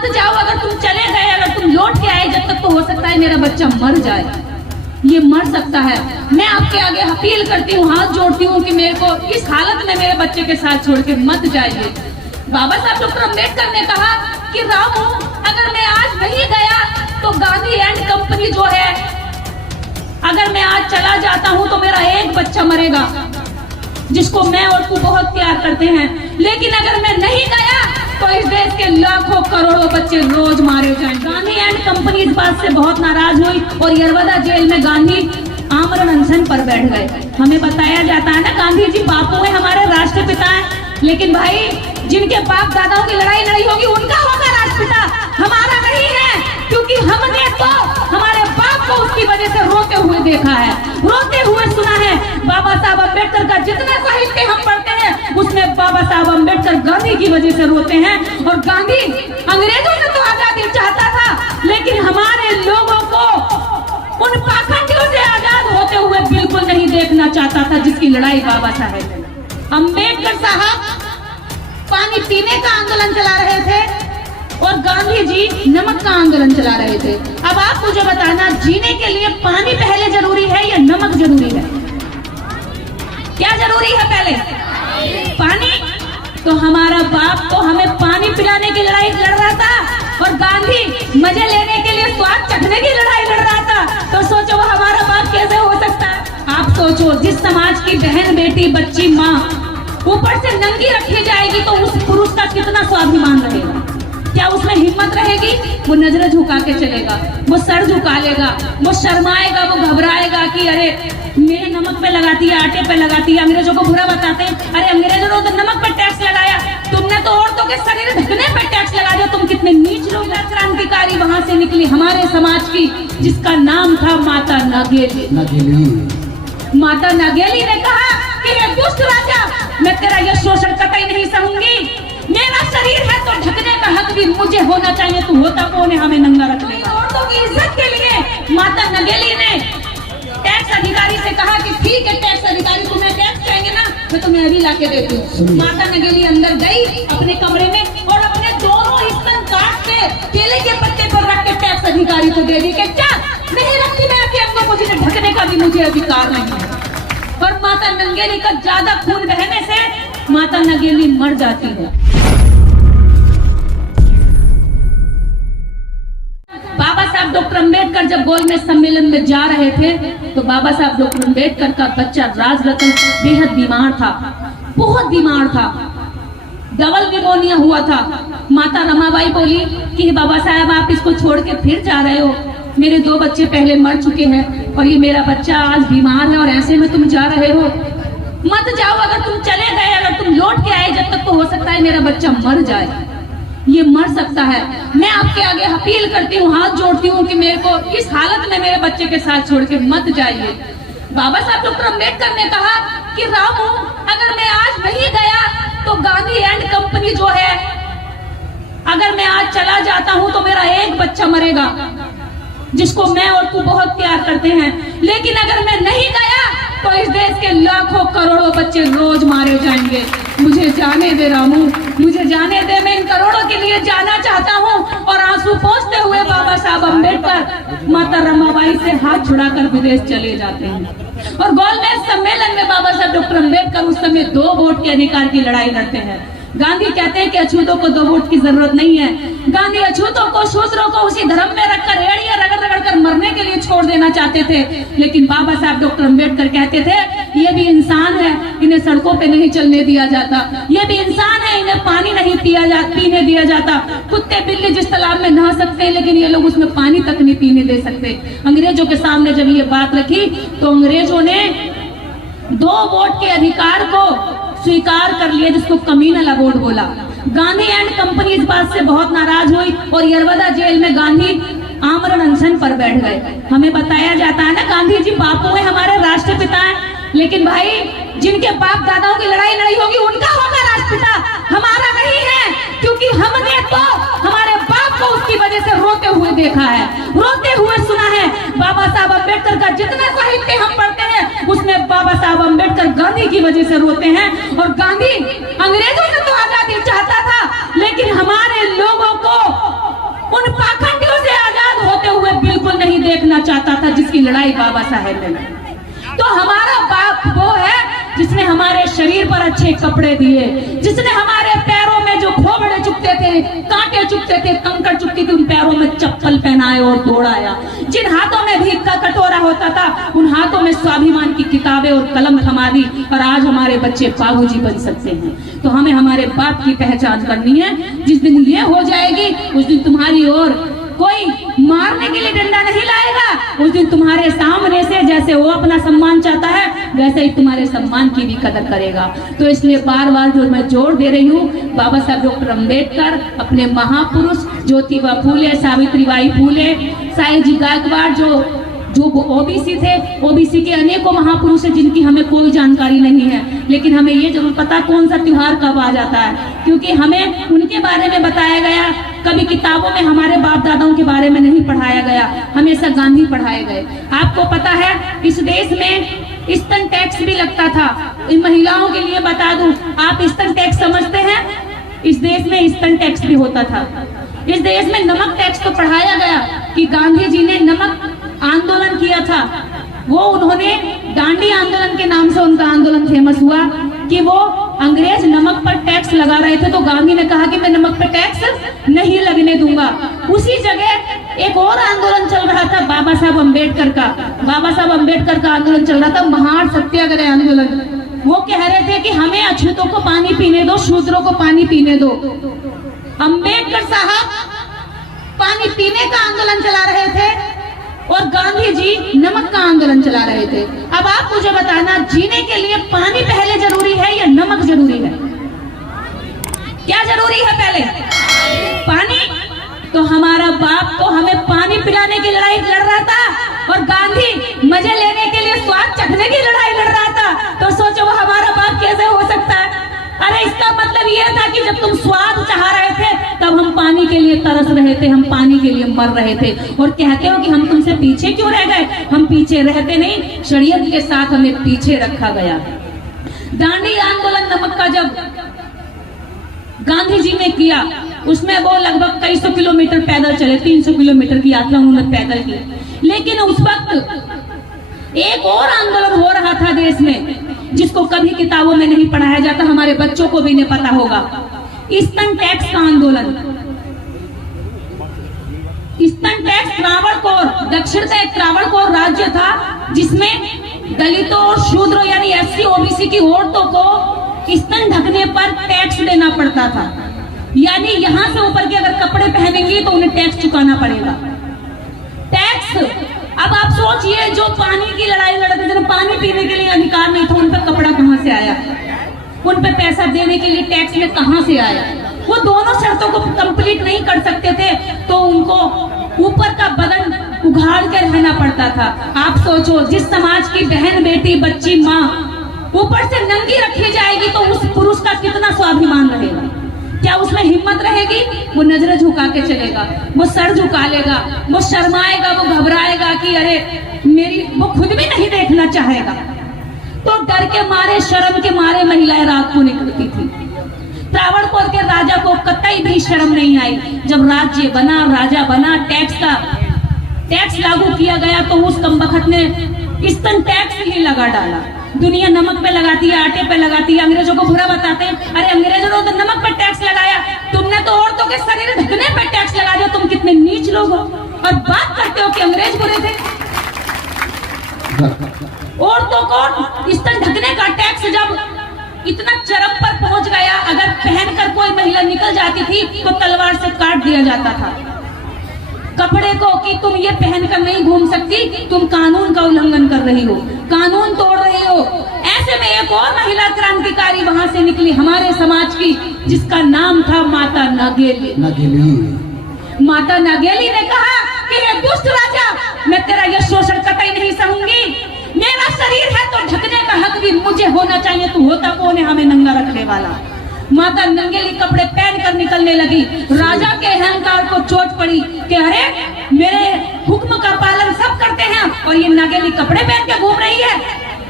मत जाओ, अगर तुम चले गए, अगर तुम लौट के आए जब तक तो हो सकता है मेरा बच्चा मर जाए, ये मर सकता है। मैं आपके आगे अपील करती हूँ, हाथ जोड़ती हूँ कि मेरे को इस हालत में मेरे बच्चे के साथ छोड़ के मत जाइए। बाबा साहब डॉक्टर अम्बेडकर ने कहा कि रामू, अगर मैं आज नहीं गया तो गांधी एंड कंपनी जो है, अगर मैं आज चला जाता हूं तो मेरा एक बच्चा मरेगा जिसको मैं और तू बहुत प्यार करते हैं, लेकिन अगर मैं नहीं गया तो इस देश के लाखों करोड़ों बच्चे रोज मारे जाएंगे। गांधी एंड कंपनी इस बात से बहुत नाराज हुई और यरवदा जेल में गांधी आमरण अनशन पर बैठ गए। हमें बताया जाता है ना, गांधी जी बापू है, हमारे राष्ट्रपिता है, लेकिन भाई जिनके बाप दादाओं की लड़ाई लड़ी होगी उनका होगा राष्ट्रपिता, हमारा नहीं है, क्योंकि हमने तो हमारे बाप को उसकी वजह से रोते हुए देखा है, रोते हुए सुना है। बाबा साहब अम्बेडकर का जितना साहित्य हम पढ़ते हैं उसमें बाबा साहब अम्बेडकर गांधी की वजह से रोते हैं। और गांधी अंग्रेजों से तो आजादी चाहता था, लेकिन हमारे लोगों को उन पाखंडियों से आजाद होते हुए बिल्कुल नहीं देखना चाहता था, जिसकी लड़ाई बाबा साहब अम्बेडकर साहब पानी पीने का आंदोलन चला रहे थे और गांधी जी नमक का आंदोलन चला रहे थे। अब आप मुझे बताना, जीने के लिए पानी पहले जरूरी है या नमक जरूरी है? क्या जरूरी है पहले? पानी। तो हमारा बाप तो हमें पानी पिलाने की लड़ाई लड़ रहा था और गांधी मजे लेने के लिए स्वाद चखने की लड़ाई लड़ रहा था। तो सोचो वो हमारा बाप कैसे हो सकता है? आप सोचो, जिस समाज की बहन, बेटी, बच्ची, माँ ऊपर से नंगी रखी जाएगी तो उस पुरुष का कितना स्वाभिमान रहेगा? क्या उसमें हिम्मत रहेगी? वो नजरें झुका के चलेगा, वो सर झुका लेगा, वो शर्माएगा, वो घबराएगा कि अरे मेरे नमक पे लगाती है, आटे पे लगाती है। अंग्रेजों को बुरा बताते हैं, अरे अंग्रेजों ने तो नमक पे टैक्स लगाया, तुमने तो औरतों के शरीर ढकने पे टैक्स लगा दिया, तुम कितने नीच लोग। क्रांतिकारी वहां से निकली हमारे समाज की, जिसका नाम था माता नागेली। माता नागेली ने कहा कि हे दुष्ट राजा, मैं तेरा यह शोषण कतई नहीं सहूंगी, मेरा शरीर है तो ढकने का हक भी मुझे होना चाहिए, तू होता कौन है हमें नंगा रखने का? औरतों की इज्जत के लिए माता नागेली ने टैक्स अधिकारी से कहा कि ठीक है टैक्स अधिकारी, तुम्हें टैक्स चाहिए ना, मैं तुम्हें अभी लाके देती हूँ। माता नागेली अंदर गई अपने कमरे में और अपने दोनों हिस्सन काट के केले के पत्ते पर रख के टैक्स अधिकारी को दे दी कि क्या नहीं रखती मैं आपके अंगों को, जिन्हें ढकने का भी मुझे अधिकार नहीं है। और माता नागेली का ज्यादा खून बहने से माता नागेली मर जाती है। बाबा साहब डॉक्टर अम्बेडकर जब गोलमेज सम्मेलन में जा रहे थे तो बाबा साहब डॉक्टर अम्बेडकर का बच्चा राज रतन बेहद बीमार था, बहुत बीमार था, डबल निमोनिया हुआ था। माता रमाबाई बोली कि बाबा साहब आप इसको छोड़ के फिर जा रहे हो, मेरे 2 बच्चे पहले मर चुके हैं और ये मेरा बच्चा आज बीमार है और ऐसे में तुम जा रहे हो, मत जाओ, अगर तुम चले गए, अगर तुम लौट के आए जब तक तो हो सकता है मेरा बच्चा मर जाए, ये मर सकता है। मैं आपके आगे अपील करती हूँ, हाथ जोड़ती हूँ कि मेरे को इस हालत में मेरे बच्चे के साथ छोड़ के मत जाइए। बाबा साहब डॉक्टर अम्बेडकर ने कहा कि रामू, अगर मैं आज नहीं गया तो गांधी एंड कंपनी जो है, अगर मैं आज चला जाता हूं तो मेरा एक बच्चा मरेगा जिसको मैं और तू बहुत प्यार करते हैं, लेकिन अगर मैं नहीं गया तो इस देश के लाखों करोड़ों बच्चे रोज मारे जाएंगे। मुझे जाने दे रामू, मुझे जाने दे, मैं इन करोड़ों के लिए जाना चाहता हूँ। और आंसू पोंछते हुए बाबा साहब अम्बेडकर माता रमाबाई से हाथ छुड़ाकर विदेश चले जाते हैं। और गोलमेज सम्मेलन में बाबा साहब डॉक्टर अम्बेडकर उस समय 2 वोट के अधिकार की लड़ाई लड़ते हैं। गांधी कहते हैं कि अछूतों को 2 वोट की जरूरत नहीं है। गांधी अछूतों को, शूद्रों को उसी धर्म में रखकर एड़ियां रगड़ रगड़ कर मरने के लिए छोड़ देना चाहते थे, लेकिन बाबा साहब डॉक्टर अम्बेडकर कहते थे ये भी इंसान है, इन्हें सड़कों पे नहीं चलने दिया जाता, ये भी इंसान है, इन्हें पानी नहीं पीने दिया जाता। कुत्ते बिल्ली जिस तालाब में नहा सकते हैं लेकिन ये लोग उसमें पानी तक नहीं पीने दे सकते। अंग्रेजों के सामने जब ये बात रखी तो अंग्रेजों ने 2 वोट के अधिकार को स्वीकार कर लिया, जिसको कम्युनल अबोर्ड बोला। गांधी एंड कंपनी इस बात से बहुत नाराज हुई और यरवदा जेल में गांधी आमरण अनशन पर बैठ गए। हमें बताया जाता है ना, गांधी जी बापू है, हमारे राष्ट्रपिता है, लेकिन भाई जिनके बाप दादाओं की लड़ाई लड़ी होगी उनका होगा राष्ट्रपिता, हमारा नहीं है, क्योंकि हमने तो हमारे बाप को उसकी वजह से रोते हुए देखा है, रोते हुए सुना है। बाबा साहब अम्बेडकर का जितना साहित्य हम पढ़ते हैं उसमें बाबा साहब अम्बेडकर गांधी की वजह से रोते हैं। और गांधी अंग्रेजों से तो आजादी चाहता था, लेकिन हमारे लोगों को की लड़ाई बाबा साहेब ने लड़ी। तो हमारा बाप वो है जिसने हमारे शरीर पर अच्छे कपड़े दिए, जिसने हमारे पैरों में जो खोबड़े चुभते थे, कांटे चुभते थे, कंकड़ चुभती थी, उन पैरों में चप्पल पहनाए और दौड़ाया। जिन हाथों में भीख का कटोरा होता था, उन हाथों में स्वाभिमान की किताबें और कलम थमा दी, और आज हमारे बच्चे बाबूजी बन सकते हैं। तो हमें हमारे बाप की पहचान करनी है। जिस दिन ये हो जाएगी, उस दिन तुम्हारी ओर कोई मारने के लिए डंडा नहीं लाएगा। उस दिन तुम्हारे सामने से जैसे वो अपना सम्मान चाहता है, वैसे ही तुम्हारे सम्मान की भी कदर करेगा। तो इसलिए बार बार जो मैं जोर दे रही हूँ, बाबा साहब डॉक्टर अम्बेडकर, अपने महापुरुष ज्योतिबा फूले, सावित्रीबाई फूले, साईं जी गायकवाड़, जो ओबीसी थे, ओबीसी के अनेकों महापुरुष हैं जिनकी हमें कोई जानकारी नहीं है, लेकिन हमें ये जरूर पता कौन सा त्योहार कब आ जाता है, क्योंकि हमें उनके बारे में बताया गया। कभी किताबों में हमारे बाप दादाओं के बारे में नहीं पढ़ाया गया, हमेशा गांधी पढ़ाए गए। आपको पता है इस देश में स्तन टैक्स भी लगता था। इन महिलाओं के लिए बता दूं, आप स्तन टैक्स समझते हैं? इस देश में स्तन टैक्स भी होता था। इस देश में नमक टैक्स तो पढ़ाया गया कि गांधी जी ने नमक आंदोलन किया था। वो उन्होंने दांडी आंदोलन के नाम से उनका आंदोलन फेमस हुआ कि वो अंग्रेज नमक पर टैक्स लगा रहे थे, तो गांधी ने कहा कि मैं नमक पर टैक्स नहीं लगने दूंगा। उसी जगह एक और आंदोलन चल रहा था बाबा साहब अम्बेडकर का। बाबा साहब अम्बेडकर का आंदोलन चल रहा था, महान सत्याग्रह आंदोलन। वो कह रहे थे कि हमें अछूतों को पानी पीने दो, शूद्रों को पानी पीने दो। अम्बेडकर साहब पानी पीने का आंदोलन चला रहे थे और गांधी जी नमक का आंदोलन चला रहे थे। अब आप मुझे बताना, जीने के लिए पानी पहले जरूरी है या नमक जरूरी है? क्या जरूरी है पहले? पानी। तो हमारा बाप तो हमें पानी पिलाने की लड़ाई लड़ रहा था और गांधी मजे लेने के लिए स्वाद चखने की लड़ाई लड़ रहा था। तो सोचो वो हमारा बाप कैसे हो सकता है? अरे इसका मतलब ये था कि जब तुम स्वाद चाह रहे थे तब हम पानी के लिए तरस रहे थे, हम पानी के लिए मर रहे थे। और कहते हो कि हम तुमसे पीछे क्यों रह गए? हम पीछे रहते नहीं, षड्यंत्र के साथ हमें पीछे रखा गया। दांडी आंदोलन नमक का जब गांधी जी ने किया, उसमें वो लगभग कई सौ किलोमीटर पैदल चले, 300 किलोमीटर की यात्रा उन्होंने पैदल की। लेकिन उस वक्त एक और आंदोलन हो रहा था देश में, जिसको कभी किताबों में नहीं पढ़ाया जाता, हमारे बच्चों को भी नहीं पता होगा। स्तन टैक्स का आंदोलन। स्तन टैक्स त्रावणकोर, दक्षिण का एक त्रावणकोर राज्य था जिसमें दलितों और शूद्रों यानी एससी ओबीसी की औरतों को स्तन ढकने पर टैक्स देना पड़ता था। यानी यहाँ से ऊपर के अगर कपड़े पहनेंगे तो उन्हें टैक्स चुकाना पड़ेगा। टैक्स। अब आप सोचिए, जो पानी की लड़ाई लड़ते थे, पानी पीने के लिए अधिकार नहीं था, उन पर कपड़ा कहाँ से आया? उन पे पैसा देने के लिए टैक्स में कहां से आया? वो दोनों शर्तों को कंप्लीट नहीं कर सकते थे, तो उनको ऊपर का बदन उघाड़ के रहना पड़ता था। आप सोचो, जिस समाज की बहन, बेटी, बच्ची, माँ ऊपर से नंगी रखी जाएगी तो उस पुरुष का कितना स्वाभिमान रहेगा? क्या उसमें हिम्मत रहेगी? वो नजरें झुका के चलेगा, वो सर झुका लेगा, वो शर्माएगा, वो घबराएगा कि अरे मेरी, वो खुद भी नहीं देखना चाहेगा। तो डर के मारे, शर्म के मारे महिलाएं रात को निकलती थी। त्रावणकोर के राजा को कतई भी शर्म नहीं आई। जब राज्य बना, राजा बना, टैक्स लागू किया गया, तो उस कमबख्त ने स्तन टैक्स ही लगा डाला। दुनिया नमक पे लगाती है, आटे पे लगाती है, अंग्रेजों को बुरा बताते हैं, अरे अंग्रेजों ने तो नमक पे टैक्स लगाया, तुमने तो औरतों के शरीर ढकने पे टैक्स लगा दिया, तुम कितने नीच लोग हो और बात करते हो कि अंग्रेज बुरे थे। औरतों को स्तन ढकने का टैक्स जब इतना चरम पर पहुंच गया, अगर पहनकर कोई महिला निकल जाती थी तो तलवार से काट दिया जाता था कपड़े को कि तुम ये पहनकर नहीं घूम सकती, तुम कानून का उल्लंघन कर रही हो, कानून तोड़ रही हो। ऐसे में एक और महिला क्रांतिकारी वहां से निकली हमारे समाज की, जिसका नाम था माता नागेली। माता नागेली ने कहा कि ये दुष्ट राजा, मैं तेरा यह शोषण कतई नहीं सहूंगी, मेरा शरीर है तो ढकने का हक भी मुझे होना चाहिए, तू होता कौन है हमें नंगा रखने वाला। माता नंगेली कपड़े पहनकर निकलने लगी। राजा के अहंकार को चोट पड़ी कि अरे मेरे हुक्म का पालन सब करते हैं और ये नागेली कपड़े पहन के घूम रही है।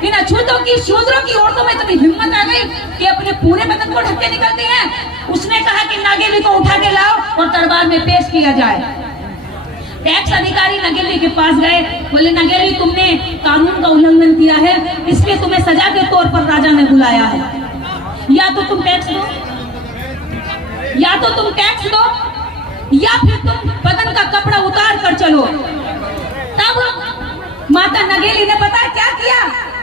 इन अछूतों की, शूद्रों की औरतों में इतनी हिम्मत आ गई कि अपने पूरे बदन को ढक के निकलती है। उसने कहा कि नागेली को उठा के लाओ और दरबार में पेश किया जाए। टैक्स अधिकारी नगेली के पास गए, बोले नगेली तुमने कानून का उल्लंघन किया है, इसलिए तुम्हें सजा के तौर पर राजा ने बुलाया है। या तो तुम टैक्स दो, या तो तुम टैक्स दो, या फिर तुम बदन का कपड़ा उतार कर चलो। तब माता नगेली ने पता क्या किया,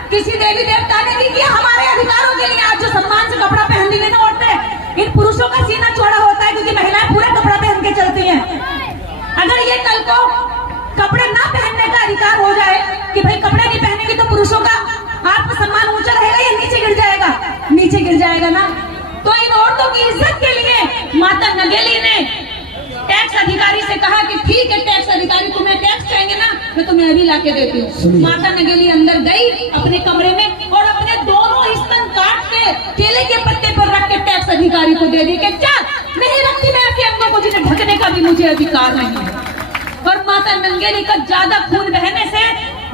किसी देवी देवता ने नहीं किया, हमारे अधिकारों के लिए आज जो सम्मान से कपड़ा पहनती है ना औरतें, इन पुरुषों का सीना चौड़ा होता है क्योंकि महिलाएं पूरा कपड़ा पहन के चलती हैं। अगर ये कल को कपड़े ना पहनने का अधिकार हो जाए कि भाई कपड़े नहीं पहनेंगे तो पुरुषों का आत्मसम्मान ऊंचा रहेगा या नीचे गिर जाएगा? नीचे गिर जाएगा ना। तो इन औरतों की इज्जत के लिए माता नगेली ने टैक्स अधिकारी से कहा कि ठीक है टैक्स अधिकारी, तुम्हें टैक्स चाहिए ना, मैं तुम्हें अभी लाके देती हूँ। माता नगेली अंदर गई अपने कमरे में और अपने दोनों स्तन काट के केले के पत्ते पर रख के टैक्स अधिकारी को दे दी कि क्या नहीं रखती मैं ऐसे अंगों को जिन्हें ढकने का भी मुझे अधिकार नहीं है। और माता नगेली का ज्यादा खून बहने से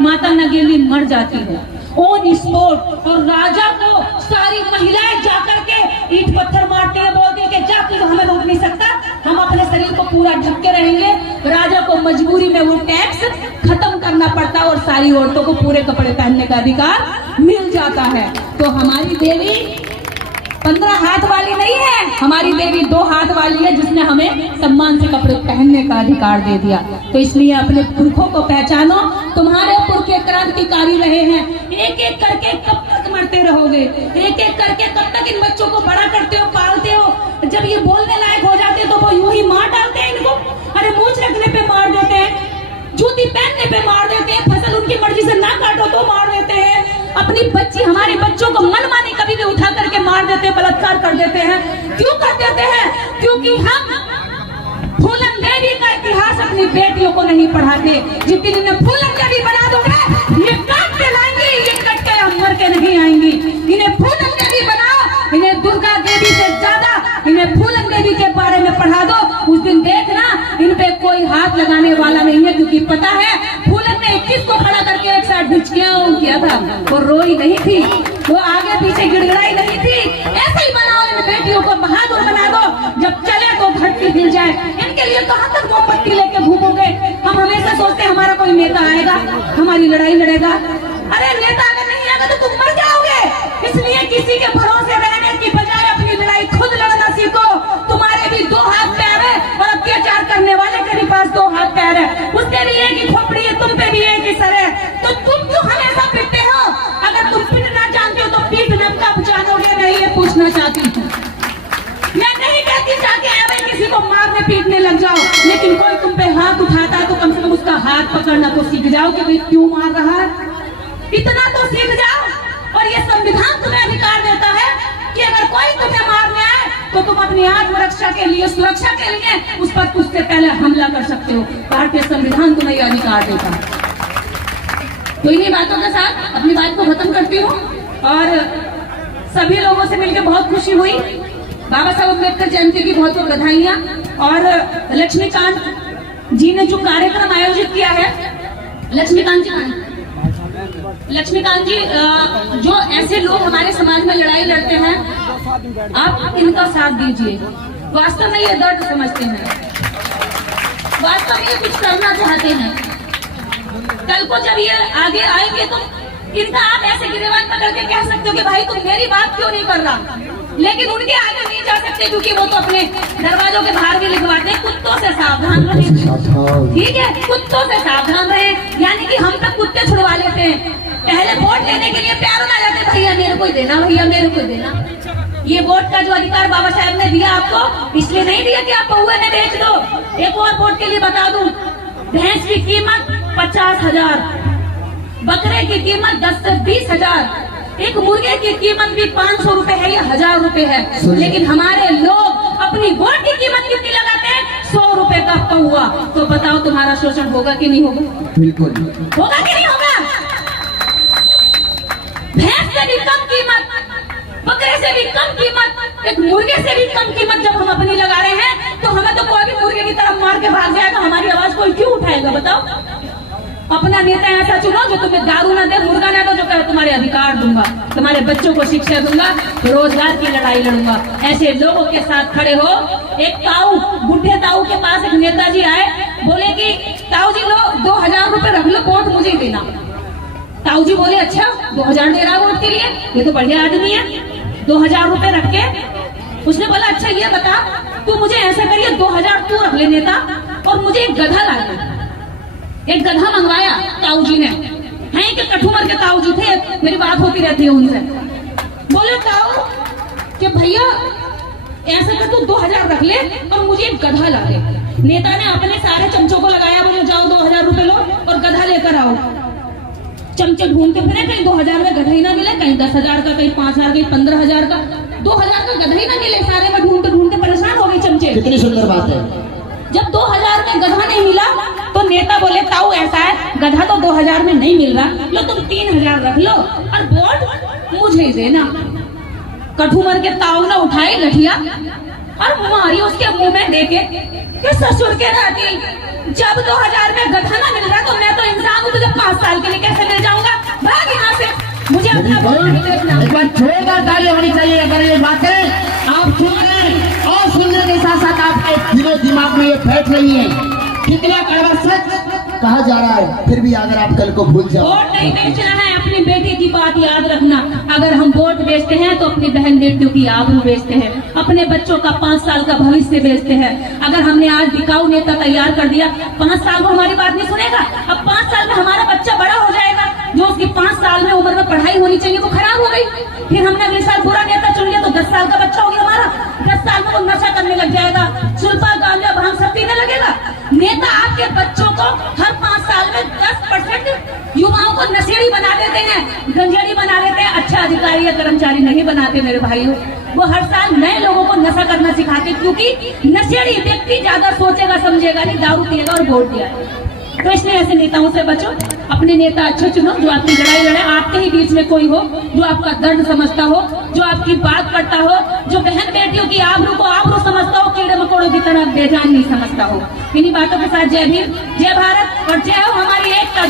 माता नगेली मर जाती है ऑन स्पॉट। और राजा को सारी महिलाएं जाकर के ईंट पत्थर मारते हैं, बोलते हैं कि जा तू हमें रोक नहीं सकता, हम अपने शरीर को पूरा ढक के रहेंगे। राजा को मजबूरी में वो टैक्स खत्म करना पड़ता है और सारी औरतों को पूरे कपड़े पहनने का अधिकार मिल जाता है। तो हमारी देवी 15 हाथ वाली नहीं है, हमारी देवी 2 हाथ वाली है, जिसने हमें सम्मान से कपड़े पहनने का अधिकार दे दिया। तो इसलिए अपने पुरखों को पहचानो, तुम्हारे पुरखे क्रांतिकारी रहे हैं। एक एक करके कब तक मरते रहोगे? एक एक करके कब तक इन बच्चों को बड़ा करते हो, पालते हो? जब ये बोलने लायक हो जाते तो वो यूं ही मार डालते हैं इनको। अरे मूंछ रखने पे मार देते हैं, जूती पहनने पे मार देते हैं, फसल उनकी मर्जी से ना काटो तो मार देते हैं, अपनी बच्ची हमारे बच्चों को मनमानी कभी भी उठा करके मार देते हैं, बलात्कार कर देते हैं। क्यों कर देते हैं? क्योंकि हम फूलन देवी का इतिहास अपनी बेटियों को नहीं पढ़ाते। जिस दिन इन्हें फूलन देवी बना दोगे, ये काट के लाएंगी, ये कट के हम मर के नहीं आएंगी। इन्हें फूलन देवी बनाओ, इन्हें दुर्गा देवी से ज्यादा इन्हें फूलन देवी के बारे में पढ़ा दो, उस दिन देखना इन पे कोई हाथ लगाने वाला नहीं है। क्योंकि पता है फूलन ने 21 को खड़ा करके एक साथ ढिचकियां किया था, वो रोई नहीं थी, वो आगे पीछे गिड़गिड़ाई नहीं थी। ऐसे ही बनाओ, इन बेटियों को बहादुर बना दो, जब चले तो धरती हिल जाए। इनके लिए कहां तक मोमबत्ती लेके घूमोगे? हम हमेशा सोचते हैं हमारा कोई नेता आएगा, हमारी लड़ाई लड़ेगा। अरे नेता अगर नहीं आएगा तो तुम मर जाओगे। इसलिए किसी के भरोसे रहने की बजाय अपनी लड़ाई खुद लड़ना सीखो। तुम्हारे भी 2 हाथ पैर है और अत्याचार करने वाले के भी पास 2 हाथ पैर है, उसके भी एक ही खोपड़ी है, तुम पे भी एक ही सर है। तो तुम क्यों हमेशा पिटते हो? अगर तुम पिटना जानते हो तो पीटना कब जानोगे? मैं ये पूछना चाहती हूँ। मैं नहीं कहती जाके भाई किसी को मारने पीटने लग जाओ, लेकिन कोई तुम पे हाथ उठाता है तो कम से कम उसका हाथ पकड़ना तो सीख जाओ कि भाई क्यों मार रहा है, इतना तो सीख जाओ। और ये संविधान तुम्हें अधिकार देता है कि अगर कोई तुम्हें मारने आए तो तुम अपनी आत्मरक्षा के लिए, सुरक्षा के लिए उस पर उससे पहले हमला कर सकते हो। भारतीय संविधान तुम्हें यह अधिकार देता है। तो इन्हीं बातों के साथ अपनी बात को खत्म करती हूँ और सभी लोगों से मिलकर बहुत खुशी हुई। बाबा साहब अम्बेडकर जयंती की बहुत बहुत बधाइयाँ। और लक्ष्मीकांत जी ने जो कार्यक्रम आयोजित किया है, लक्ष्मीकांत जी जो ऐसे लोग हमारे समाज में लड़ाई लड़ते हैं, आप इनका साथ दीजिए। वास्तव में ये दर्द समझते हैं, वास्तव में ये कुछ करना चाहते हैं। कल को जब ये आगे आएंगे तो इनका आप ऐसे गिरेबान पकड़ के कह सकते हो कि भाई तुम मेरी बात क्यों नहीं कर रहा, लेकिन उनके आगे नहीं जा सकते क्योंकि वो तो अपने दरवाजों के बाहर भी लिखवाते हैं कुत्तों से सावधान रहे। ठीक है, कुत्तों से सावधान रहे, यानी कि हम तक कुत्ते छुड़वा लेते हैं। पहले वोट लेने के लिए प्यार में जाते, भैया मेरे को देना, भैया मेरे को देना। ये वोट का जो अधिकार बाबा साहब ने दिया आपको, इसलिए नहीं दिया कि आप पहुए में बेच दो। एक और वोट के लिए बता दूं, भैंस की कीमत 50,000, बकरे की कीमत 10 से 20,000, एक मुर्गे की कीमत भी 500 रुपए है या 1000 रुपए है। लेकिन हमारे लोग अपनी वोट की कीमत कितनी लगाते हैं? 100 रुपए का पहुआ। तो बताओ तुम्हारा शोषण होगा कि नहीं होगा? बिल्कुल होगा कि नहीं होगा? भैंस से भी कम कीमत, बकरे से भी कम कीमत, एक मुर्गे से भी कम कीमत जब हम अपनी लगा रहे हैं तो हमें तो कोई भी मुर्गे की तरफ मार के भाग जाएगा, हमारी आवाज कोई क्यों उठाएगा? बताओ। अपना नेता ऐसा चुनो जो तुम्हें दारू ना दे, मुर्गा ना दो, जो कहे तुम्हारे अधिकार दूंगा, तुम्हारे बच्चों को शिक्षा दूंगा, रोजगार की लड़ाई लड़ूंगा। ऐसे लोगों के साथ खड़े हो। एक ताऊ, बुढ़े ताऊ के पास एक नेताजी आए, बोले कि ताऊ जी लो 2000 रुपए रख लो, वोट मुझे ही देना। ताऊ जी बोले अच्छा 2000 दे रहा वोट के लिए, ये तो बढ़िया आदमी है। 2000 रुपए रख के उसने बोला अच्छा ये बता तू मुझे ऐसा करिए 2000 तू रख ले नेता, और मुझे एक गधा ला दे। एक गधा मंगवाया ताऊ जी ने, है कि कठुमर के ताऊ जी थे, मेरी बात होती रहती है उनसे। बोले ताऊ कि भैया ऐसा कर तू 2000 रख ले और मुझे एक गधा ला दे। नेता ने अपने सारे चमचों को लगाया, बोले जाओ 2000 रुपए लो और गधा लेकर आओ। चमचे ढूंढते फिरे, कहीं 2000 में गधा ही ना मिले, कहीं 10,000 का, कहीं 5,000, कहीं 15,000 का, 2000 का गधा ही ना मिले। सारे में ढूंढते ढूंढते परेशान हो गए चमचे। कितनी सुंदर बात है। जब 2000 में गधा नहीं मिला तो नेता बोले ताऊ ऐसा है गधा तो 2000 में नहीं मिल रहा, लो तुम 3000 रख लो और वोट मुझे ही देना। कठुमर के ताऊ ने उठाई लठिया और मारी उसके मुंह में देके कि ससुर के नाती, जब 2000 में गधा ना मिल रहा तो मैं तो इंसान हूँ, तुझे 5 साल के लिए कैसे ले जाऊंगा, भाग यहाँ से, मुझे अपना वोट नहीं देखना। एक बार जोरदार ताली होनी चाहिए अगर ये बातें आप सुन रहे हैं, और सुनने के साथ साथ आपके दिलो दिमाग में ये बैठ रही है। कितना कड़वा सच कहा जा रहा है, फिर भी अगर आप कल को भूल जाओ। वोट नहीं बेचना है, अपनी बेटी की बात याद रखना। अगर हम वोट बेचते हैं तो अपनी बहन बेटियों की आबरू बेचते हैं, अपने बच्चों का 5 साल का भविष्य बेचते हैं। अगर हमने आज बिकाऊ नेता तैयार कर दिया, 5 साल में हमारी बात नहीं सुनेगा। अब 5 साल में हमारा बच्चा बड़ा हो जाएगा, जो उसकी 5 साल में उम्र में पढ़ाई होनी चाहिए वो खराब हो गई, फिर हमने अगले साल बुरा नेता चुन लिया तो 10 साल का बच्चा हो गया हमारा, 10 साल में वो नशा करने लग जाएगा, सुल्फा गांजा भांग सब पीने लगेगा। नेता आपके बच्चों को हर 5 साल में 10% युवाओं को नशेड़ी बना देते हैं, गंजेड़ी बना देते हैं, अच्छा अधिकारी या कर्मचारी नहीं बनाते मेरे भाइयों। वो हर साल नए लोगों को नशा करना सिखाते, क्योंकि नशेड़ी व्यक्ति ज्यादा सोचेगा समझेगा नहीं, दारू पिएगा और वोट दिया। तो इसलिए ऐसे नेताओं से बचो, अपने नेता अच्छे चुनो जो आपकी लड़ाई लड़े, आपके ही बीच में कोई हो जो आपका दर्द समझता हो, जो आपकी बात करता हो, जो बहन बेटियों की आबरू को आबरू समझता हो, कीड़े मकोड़ों की तरह बेजान नहीं समझता हो। इन्हीं बातों के साथ जय भीम, जय भारत और जय हो हमारी एकता।